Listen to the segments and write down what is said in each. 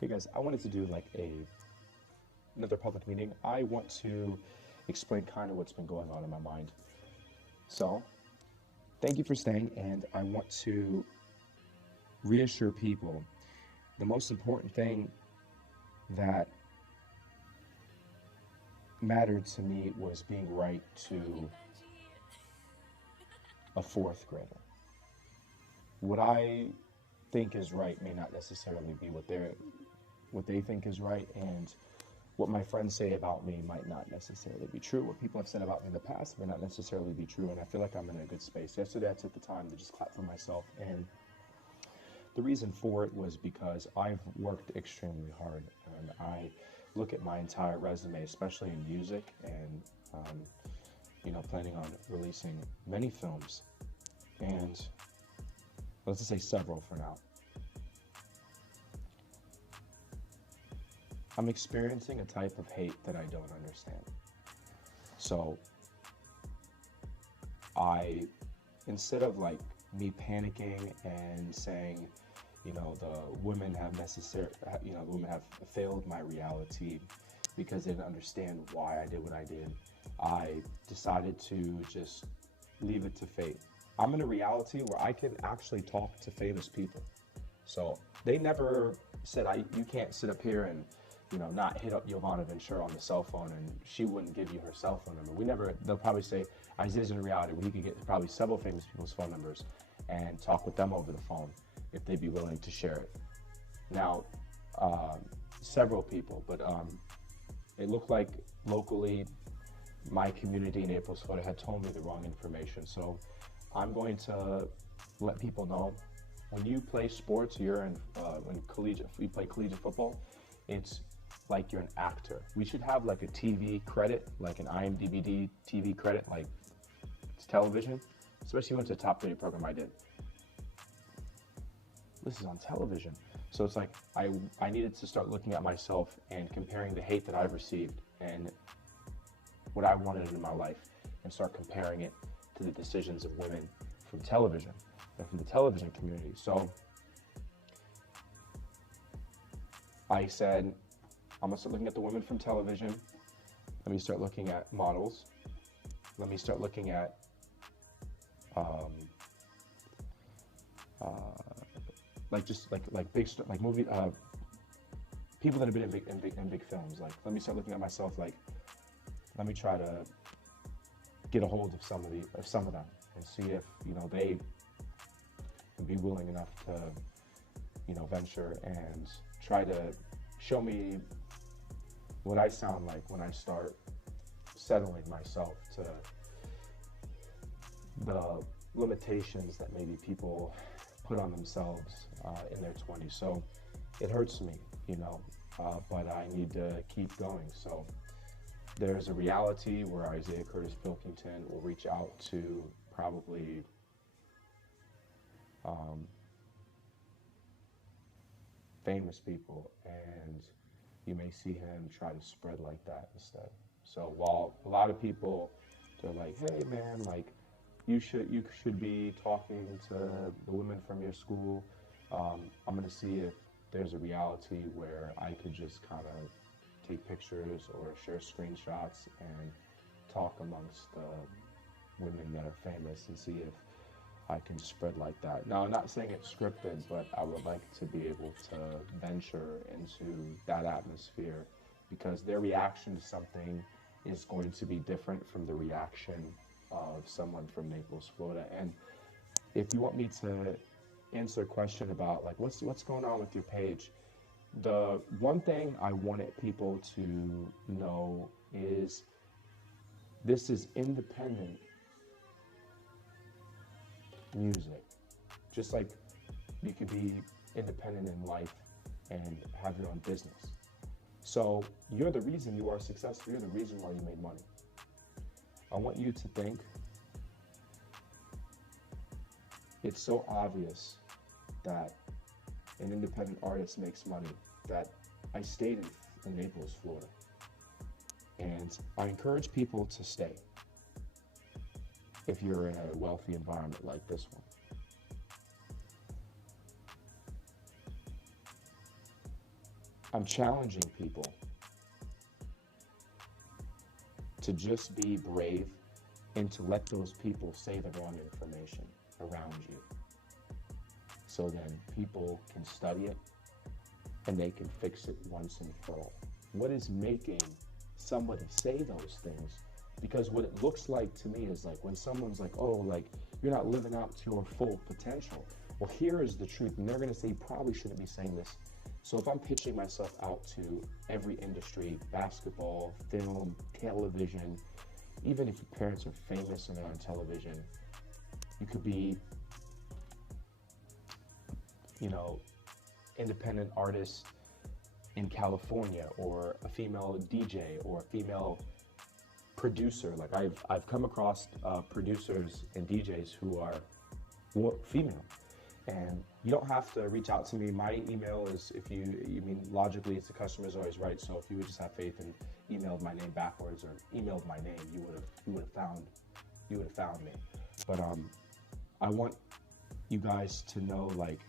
Hey guys, I wanted to do like another public meeting. I want to explain kind of what's been going on in my mind. So, thank you for staying, and I want to reassure people the most important thing that mattered to me was being right to a fourth grader. What I think is right may not necessarily be what they think is right, and what my friends say about me might not necessarily be true. What people have said about me in the past may not necessarily be true, and I feel like I'm in a good space. Yesterday I took the time to just clap for myself, and the reason for it was because I've worked extremely hard, and I look at my entire resume, especially in music, and planning on releasing many films, and let's just say several for now. I'm experiencing a type of hate that I don't understand. So instead of like me panicking and saying, the women have failed my reality because they didn't understand why I did what I did, I decided to just leave it to fate. I'm in a reality where I can actually talk to famous people. So they never said, you can't sit up here and not hit up Giovanna Ventura on the cell phone and she wouldn't give you her cell phone number. They'll probably say, Isaiah's in a reality where he could get probably several famous people's phone numbers and talk with them over the phone if they'd be willing to share it. Now, several people, but it looked like locally my community in Naples, Florida had told me the wrong information. So I'm going to let people know, when you play sports, you play collegiate football, it's like you're an actor. We should have like a TV credit, like an IMDb TV credit, like it's television, especially when it's a top 30 program I did. This is on television. So it's like I needed to start looking at myself and comparing the hate that I've received and what I wanted in my life, and start comparing it to the decisions of women from television and from the television community. So I said, I'm gonna start looking at the women from television. Let me start looking at models. Let me start looking at like movie people that have been in big films. Like, let me start looking at myself. Like, let me try to get a hold of some of them and see if they would be willing enough to venture and try to show me what I sound like when I start settling myself to the limitations that maybe people put on themselves in their 20s. So it hurts me, but I need to keep going. So there's a reality where Isaiah Curtis Pilkington will reach out to probably famous people, and you may see him try to spread like that instead. So while a lot of people, they're like, hey man, like you should be talking to the women from your school, I'm gonna see if there's a reality where I could just kind of take pictures or share screenshots and talk amongst the women that are famous and see if I can spread like that. Now, I'm not saying it's scripted, but I would like to be able to venture into that atmosphere, because their reaction to something is going to be different from the reaction of someone from Naples, Florida. And if you want me to answer a question about like what's going on with your page, the one thing I wanted people to know is this is independent music. Just like you could be independent in life and have your own business. So you're the reason you are successful. You're the reason why you made money. I want you to think it's so obvious that an independent artist makes money that I stayed in Naples, Florida. And I encourage people to stay if you're in a wealthy environment like this one. I'm challenging people to just be brave and to let those people say the wrong information around you. So then people can study it and they can fix it once and for all. What is making somebody say those things? Because what it looks like to me is like when someone's like, oh, like you're not living up to your full potential. Well, here is the truth. And they're going to say, you probably shouldn't be saying this. So if I'm pitching myself out to every industry, basketball, film, television, even if your parents are famous and they're on television, you could be, independent artist in California, or a female DJ, or a female producer. Like I've come across producers and DJs who are female, and you don't have to reach out to me. My email is, logically it's the customer's always right. So if you would just have faith and emailed my name backwards or emailed my name, you would have found me. But I want you guys to know, like,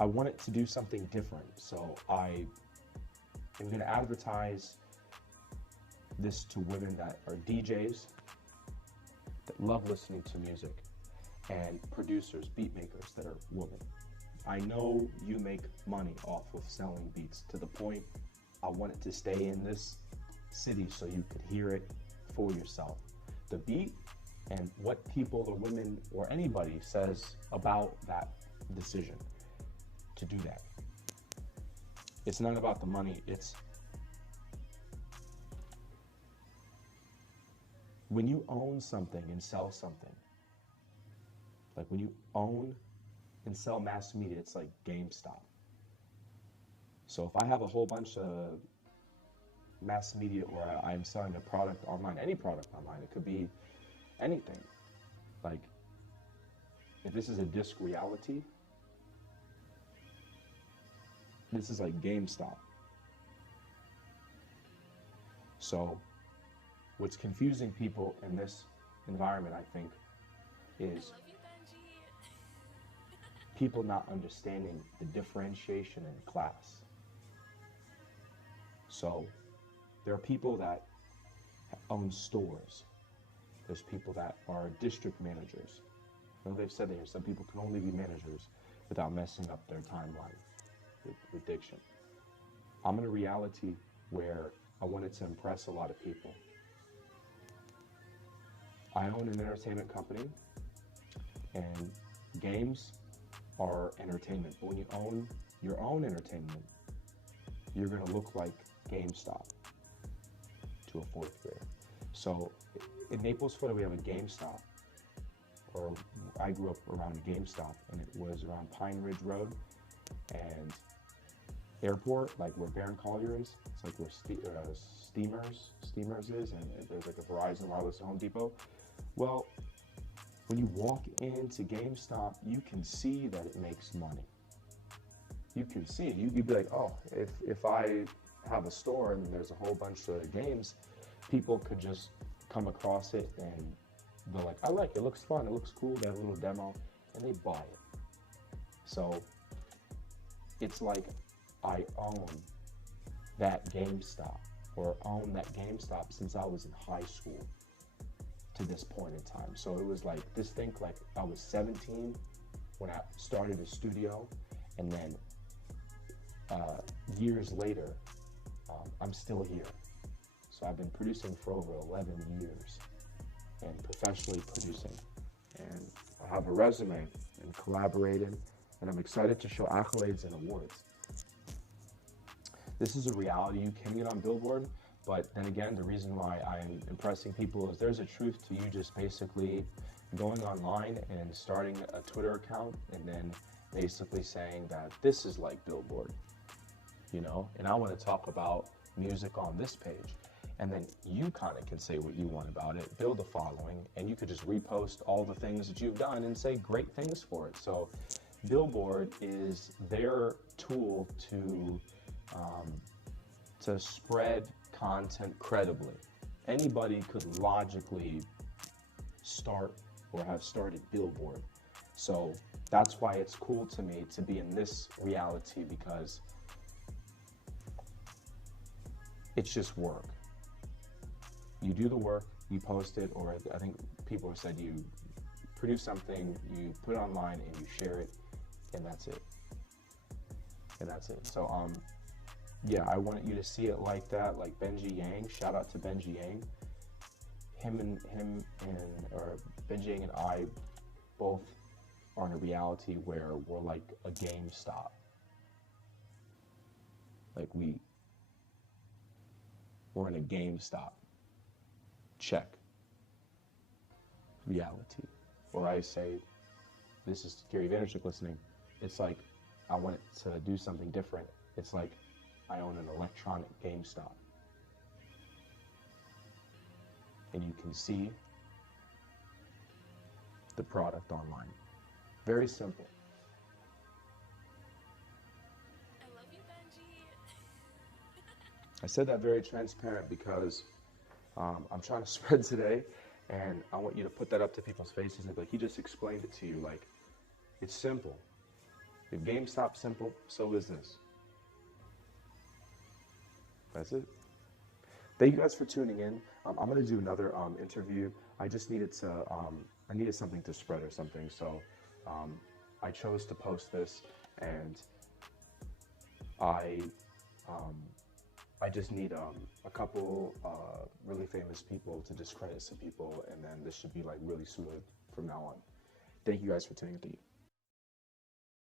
I want it to do something different. So I am going to advertise this to women that are DJs, that love listening to music, and producers, beat makers that are women. I know you make money off of selling beats, to the point I want it to stay in this city so you could hear it for yourself. The beat and what people or women or anybody says about that decision to do that. It's not about the money. It's when you own something and sell something, like when you own and sell mass media, it's like GameStop. So if I have a whole bunch of mass media, or I'm selling a product online, any product online, it could be anything. Like if this is a disc reality, this is like GameStop. So what's confusing people in this environment, I think, is people not understanding the differentiation in class. So there are people that own stores. There's people that are district managers. They've said that here, some people can only be managers without messing up their timeline with diction. I'm in a reality where I wanted to impress a lot of people. I own an entertainment company, and games are entertainment. But when you own your own entertainment, you're going to look like GameStop to a fourth grader. So in Naples, Florida, we have a GameStop, or I grew up around a GameStop, and it was around Pine Ridge Road and Airport, like where Baron Collier is. It's like where Steamers is, and there's like a Verizon Wireless Home Depot. Well, when you walk into GameStop, you can see that it makes money. You can see it. You'd be like, oh, if I have a store and there's a whole bunch of games, people could just come across it and they're like, I like it. It looks fun. It looks cool. They have a little demo, and they buy it. So it's like I own that GameStop, or own that GameStop since I was in high school to this point in time. So it was like, just think like I was 17 when I started a studio, and then years later, I'm still here. So I've been producing for over 11 years and professionally producing. And I have a resume and collaborated, and I'm excited to show accolades and awards. This is a reality. You can get on Billboard, but then again, the reason why I'm impressing people is there's a truth to you just basically going online and starting a Twitter account and then basically saying that this is like Billboard, and I want to talk about music on this page. And then you kind of can say what you want about it, build a following, and you could just repost all the things that you've done and say great things for it. So Billboard is their tool to spread content credibly. Anybody could logically start or have started Billboard. So that's why it's cool to me to be in this reality, because it's just work. You do the work, you post it, or I think people have said you produce something, you put it online, and you share it, and that's it. And that's it. So yeah, I wanted you to see it like that, like Benji Yang. Shout out to Benji Yang. Benji Yang and I both are in a reality where we're like a GameStop. Like we're in a GameStop. Check. Reality. Or I say, this is Gary Vaynerchuk listening. It's like I want to do something different. It's like I own an electronic GameStop. And you can see the product online. Very simple. I love you, Benji. I said that very transparent because I'm trying to spread today, and I want you to put that up to people's faces and be like, he just explained it to you. Like, it's simple. If GameStop's simple, so is this. That's it. Thank you guys for tuning in. I'm going to do another interview. I just needed to, I needed something to spread or something. So I chose to post this, and I just need a couple really famous people to discredit some people, and then this should be like really smooth from now on. Thank you guys for tuning in.